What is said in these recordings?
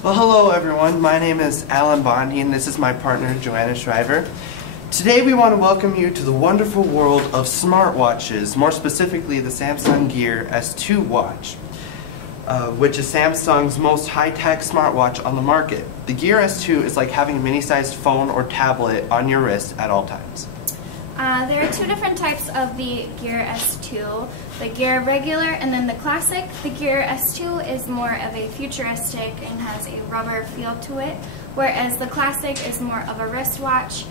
Well, hello everyone. My name is Alan Bondi and this is my partner Joanna Shriver. Today we want to welcome you to the wonderful world of smartwatches, more specifically the Samsung Gear S2 watch, which is Samsung's most high-tech smartwatch on the market. The Gear S2 is like having a mini-sized phone or tablet on your wrist at all times. There are two different types of the Gear S2, the Gear Regular and then the Classic. The Gear S2 is more of a futuristic and has a rubber feel to it, whereas the Classic is more of a wristwatch.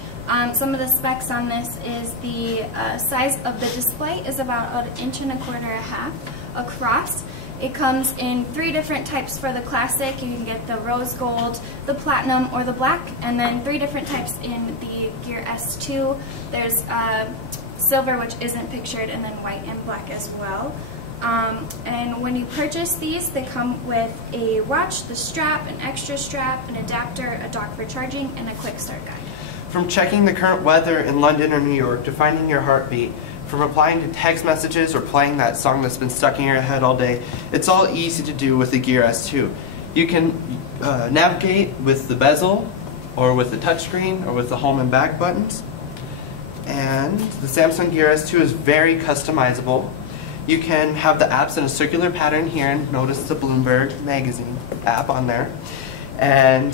Some of the specs on this is the size of the display is about 1.25 inches across. It comes in 3 different types for the Classic. You can get the rose gold, the platinum, or the black, and then 3 different types in the Gear S2. There's silver, which isn't pictured, and then white and black as well. And when you purchase these, they come with a watch, the strap, an extra strap, an adapter, a dock for charging, and a quick start guide. From checking the current weather in London or New York to finding your heartbeat, from replying to text messages or playing that song that's been stuck in your head all day, it's all easy to do with the Gear S2. You can navigate with the bezel, or with the touchscreen, or with the home and back buttons. And the Samsung Gear S2 is very customizable. You can have the apps in a circular pattern here, and notice the Bloomberg magazine app on there. And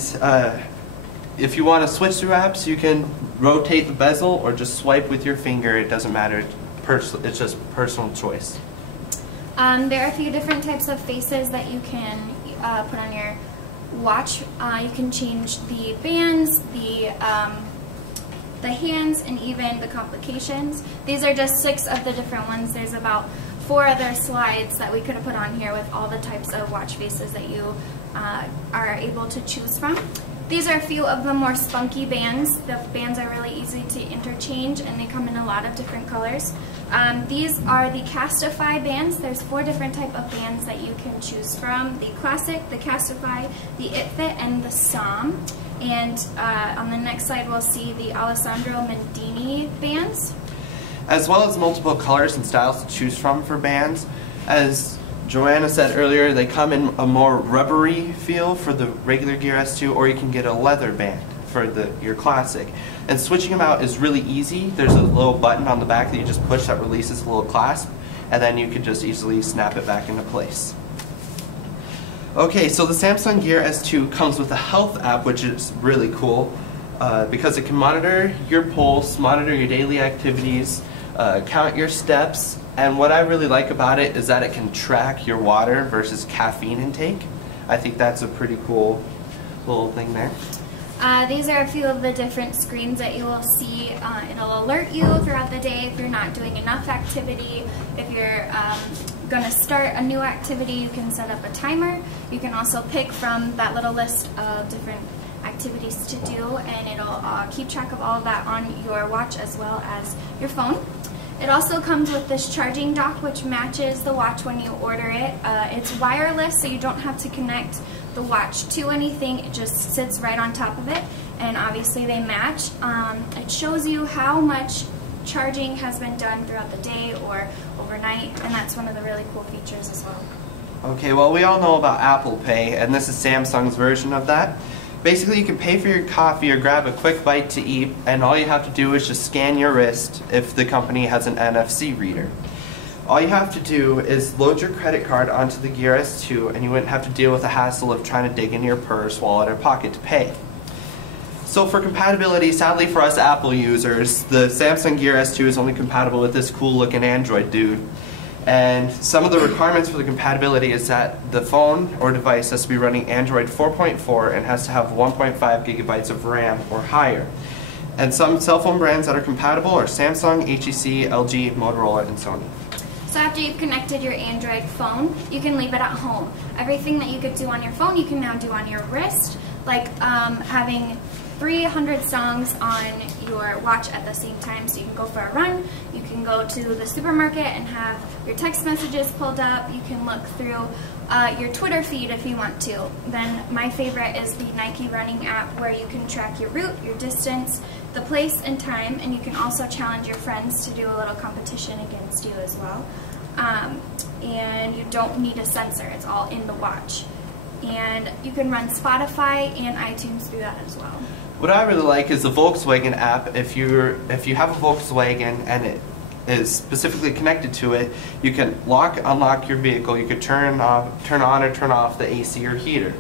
if you want to switch through apps, you can rotate the bezel or just swipe with your finger. It doesn't matter. It's just personal choice. There are a few different types of faces that you can put on your watch. You can change the bands, the hands, and even the complications. These are just 6 of the different ones. There's about 4 other slides that we could have put on here with all the types of watch faces that you are able to choose from. These are a few of the more spunky bands. The bands are really easy to interchange, and they come in a lot of different colors. These are the Castify bands. There's 4 different type of bands that you can choose from: the Classic, the Castify, the ItFit, and the Som. And on the next slide we'll see the Alessandro Mendini bands. As well as multiple colors and styles to choose from for bands. As Joanna said earlier, they come in a more rubbery feel for the regular Gear S2, or you can get a leather band for your Classic. And switching them out is really easy. There's a little button on the back that you just push that releases a little clasp, and then you can just easily snap it back into place. Okay, so the Samsung Gear S2 comes with a health app, which is really cool because it can monitor your pulse, monitor your daily activities, count your steps, and what I really like about it is that it can track your water versus caffeine intake. I think that's a pretty cool little thing there. These are a few of the different screens that you will see. It'll alert you throughout the day if you're not doing enough activity. If you're going to start a new activity, you can set up a timer. You can also pick from that little list of different activities to do, and it'll keep track of all of that on your watch as well as your phone. It also comes with this charging dock, which matches the watch when you order it. It's wireless, so you don't have to connect the watch to anything. It just sits right on top of it, and obviously they match. It shows you how much charging has been done throughout the day or overnight, and that's one of the really cool features as well. Okay, well, we all know about Apple Pay, and this is Samsung's version of that. Basically, you can pay for your coffee or grab a quick bite to eat, and all you have to do is just scan your wrist if the company has an NFC reader. All you have to do is load your credit card onto the Gear S2, and you wouldn't have to deal with the hassle of trying to dig into your purse, wallet, or pocket to pay. So for compatibility, sadly for us Apple users, the Samsung Gear S2 is only compatible with this cool looking Android dude. And some of the requirements for the compatibility is that the phone or device has to be running Android 4.4 and has to have 1.5 gigabytes of RAM or higher. And some cell phone brands that are compatible are Samsung, HTC, LG, Motorola, and Sony. So after you've connected your Android phone, you can leave it at home. Everything that you could do on your phone, you can now do on your wrist, like having 300 songs on your watch at the same time. So you can go for a run, you can go to the supermarket and have your text messages pulled up, you can look through your Twitter feed if you want to. Then my favorite is the Nike running app, where you can track your route, your distance, the place and time, and you can also challenge your friends to do a little competition against you as well. And you don't need a sensor, it's all in the watch. and you can run Spotify and iTunes through that as well. What I really like is the Volkswagen app. If you have a Volkswagen and it is specifically connected to it, you can lock, unlock your vehicle. You could turn on or turn off the AC or heater,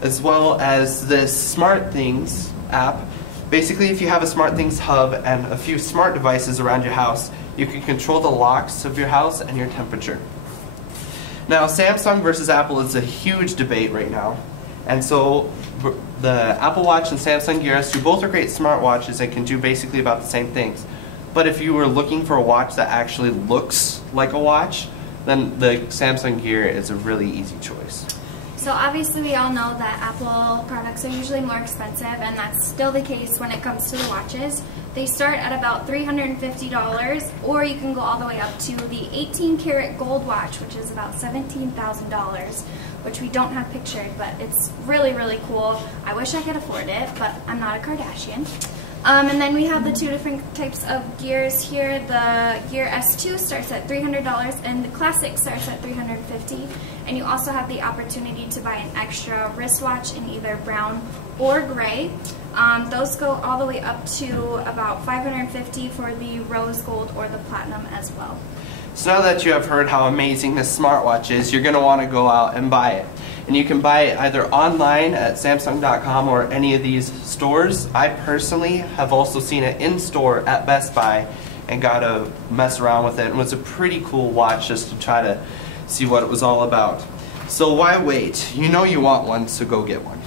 as well as this SmartThings app. Basically, if you have a SmartThings hub and a few smart devices around your house, you can control the locks of your house and your temperature. Now, Samsung versus Apple is a huge debate right now, and so the Apple Watch and Samsung Gear S2 both are great smartwatches and can do basically about the same things. But if you were looking for a watch that actually looks like a watch, then the Samsung Gear is a really easy choice. So obviously we all know that Apple products are usually more expensive, and that's still the case when it comes to the watches. They start at about $350, or you can go all the way up to the 18-karat gold watch, which is about $17,000, which we don't have pictured, but it's really, really cool. I wish I could afford it, but I'm not a Kardashian. And then we have the two different types of gears here. The Gear S2 starts at $300 and the Classic starts at $350. And you also have the opportunity to buy an extra wristwatch in either brown or gray. Those go all the way up to about $550 for the rose gold or the platinum as well. So now that you have heard how amazing this smartwatch is, you're going to want to go out and buy it. And you can buy it either online at Samsung.com or any of these stores. I personally have also seen it in store at Best Buy and got to mess around with it. And it was a pretty cool watch just to try to see what it was all about. So why wait? You know you want one, so go get one.